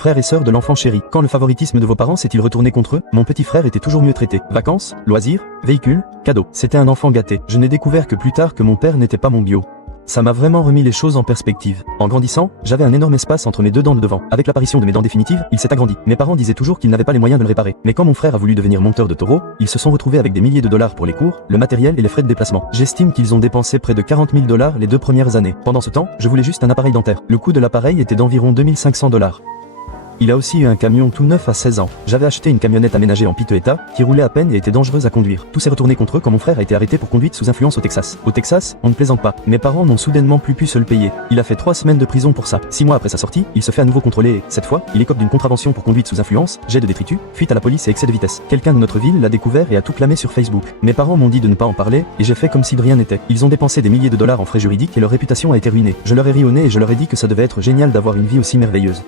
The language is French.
Frères et sœurs de l'enfant chéri, quand le favoritisme de vos parents s'est-il retourné contre eux? Mon petit frère était toujours mieux traité. Vacances, loisirs, véhicules, cadeaux. C'était un enfant gâté. Je n'ai découvert que plus tard que mon père n'était pas mon bio. Ça m'a vraiment remis les choses en perspective. En grandissant, j'avais un énorme espace entre mes deux dents de devant. Avec l'apparition de mes dents définitives, il s'est agrandi. Mes parents disaient toujours qu'ils n'avaient pas les moyens de le réparer. Mais quand mon frère a voulu devenir monteur de taureau, ils se sont retrouvés avec des milliers de dollars pour les cours, le matériel et les frais de déplacement. J'estime qu'ils ont dépensé près de 40 000 dollars les 2 premières années. Pendant ce temps, je voulais juste un appareil dentaire. Le coût de l'appareil était d'environ 2500 dollars. Il a aussi eu un camion tout neuf à 16 ans. J'avais acheté une camionnette aménagée en piteux état, qui roulait à peine et était dangereuse à conduire. Tout s'est retourné contre eux quand mon frère a été arrêté pour conduite sous influence au Texas. Au Texas, on ne plaisante pas. Mes parents n'ont soudainement plus pu se le payer. Il a fait 3 semaines de prison pour ça. 6 mois après sa sortie, il se fait à nouveau contrôler et, cette fois, il écope d'une contravention pour conduite sous influence, jet de détritus, fuite à la police et excès de vitesse. Quelqu'un de notre ville l'a découvert et a tout clamé sur Facebook. Mes parents m'ont dit de ne pas en parler, et j'ai fait comme si de rien n'était. Ils ont dépensé des milliers de dollars en frais juridiques et leur réputation a été ruinée. Je leur ai ri au nez et je leur ai dit que ça devait être génial d'avoir une vie aussi merveilleuse.